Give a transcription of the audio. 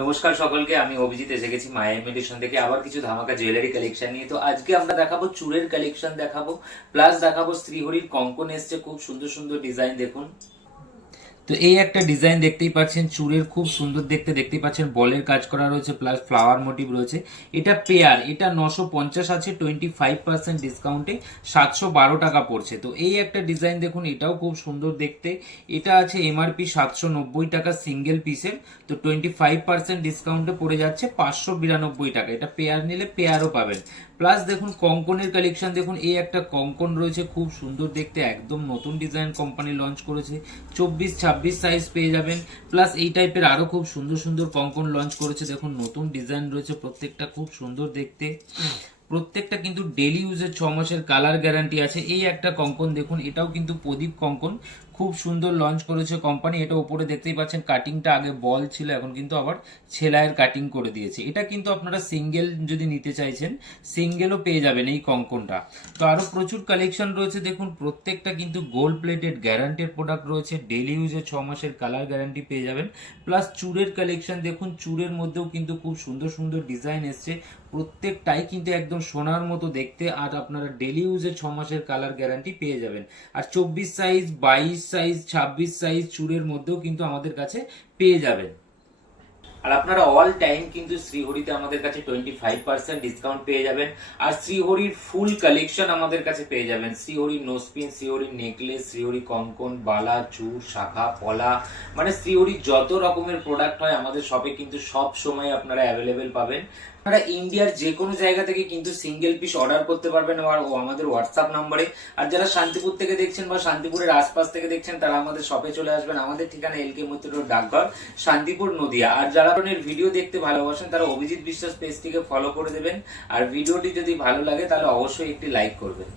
নমস্কার সকলকে, আমি অভিজিৎ এসে গেছি মায়া ইমিটেশন থেকে আবার কিছু ধামাকা জুয়েলারি কালেকশন নিয়ে। তো আজকে আমরা দেখাবো চুড়ের কালেকশন দেখাবো, প্লাস দেখাবো শ্রীহরির কঙ্কন এসছে, খুব সুন্দর সুন্দর ডিজাইন দেখুন। তো এই একটা ডিজাইন দেখতেই পাচ্ছেন, চুড়ের খুব সুন্দর দেখতেই পাচ্ছেন, বলের কাজ করা রয়েছে প্লাস ফ্লাওয়ার মোটিভ রয়েছে। এটা পেয়ার, এটা 950 আছে, 25% ডিসকাউন্টে 712 টাকা পড়ছে। তো এই একটা ডিজাইন দেখুন, এটাও খুব সুন্দর দেখতে। এটা আছে এমআরপি 790 টাকা সিঙ্গেল পিসের, তো 25% ডিসকাউন্টে পড়ে যাচ্ছে 592 টাকা। এটা পেয়ার নিলে পেয়ারও পাবেন। প্লাস দেখুন কঙ্কনের কালেকশন দেখুন, এই একটা কঙ্কন রয়েছে খুব সুন্দর দেখতে, একদম নতুন ডিজাইন কোম্পানি লঞ্চ করেছে, 24-26 সাইজ পেয়ে যাবেন। প্লাস এই টাইপের আরো খুব সুন্দর সুন্দর কঙ্কন লঞ্চ করেছে, দেখুন নতুন ডিজাইন রয়েছে, প্রত্যেকটা খুব সুন্দর দেখতে। প্রত্যেকটা কিন্তু ডেলি ইউজের 6 মাসের কালার গ্যারান্টি আছে। এই একটা কঙ্কন দেখুন, এটাও কিন্তু প্রদীপ কঙ্কন, খুব সুন্দর লঞ্চ করেছে কোম্পানি। এটা উপরে দেখতেই পাচ্ছেন, কাটিংটা আগে বল ছিল, এখন কিন্তু আবার ছেলাইয়ের কাটিং করে দিয়েছে। এটা কিন্তু আপনারা সিঙ্গেল যদি নিতে চাইছেন, সিঙ্গেলও পেয়ে যাবেন এই কঙ্কনটা। তো আরো প্রচুর কালেকশন রয়েছে দেখুন, প্রত্যেকটা কিন্তু গোল্ড প্লেটেড গ্যারান্টেড প্রোডাক্ট রয়েছে, ডেলি ইউজে 6 মাসের কালার গ্যারান্টি পেয়ে যাবেন। প্লাস চুড়ের কালেকশন দেখুন, চুড়ের মধ্যেও কিন্তু খুব সুন্দর সুন্দর ডিজাইন এসছে, প্রত্যেকটাই কিন্তু একদম সোনার মতো দেখতে। আর আপনারা ডেলি ইউজে 6 মাসের কালার গ্যারান্টি পেয়ে যাবেন। আর 24 সাইজ, 22 সাইজ, 26 সাইজ চুড়ের মধ্যেও কিন্তু আমাদের কাছে পেয়ে যাবেন। আর আপনারা অল টাইম কিন্তু শ্রীহরিতে আমাদের কাছে 25% ডিসকাউন্ট পেয়ে যাবেন। আর শ্রীহরির ফুল কালেকশন আমাদের কাছে পেয়ে যাবেন, শ্রীহরির নোসপিন, শ্রীহরির নেকলেস, শ্রীহরি কঙ্কন, বালা, চূড়, শাখা, পলা, মানে শ্রীহরির যত রকমের প্রোডাক্ট হয় আমাদের শপে কিন্তু সব সময় আপনারা অ্যাভেলেবেল পাবেন। আপনারা ইন্ডিয়ার যে কোনো জায়গা থেকে কিন্তু সিঙ্গেল পিস অর্ডার করতে পারবেন আর আমাদের হোয়াটসঅ্যাপ নম্বরে। আর যারা শান্তিপুর থেকে দেখছেন বা শান্তিপুরের আশপাশ থেকে দেখছেন, তারা আমাদের শপে চলে আসবেন। আমাদের ঠিকানা এলকে মৈত্র রোড, ডাকঘর, শান্তিপুর, নদিয়া। আর যারা ভিডিও দেখতে ভালোবাসেন, তারা অভিজিৎ বিশ্বাস পেজটিকে ফলো করে দেবেন। আর ভিডিওটি যদি ভালো লাগে তাহলে অবশ্যই একটি লাইক করবেন।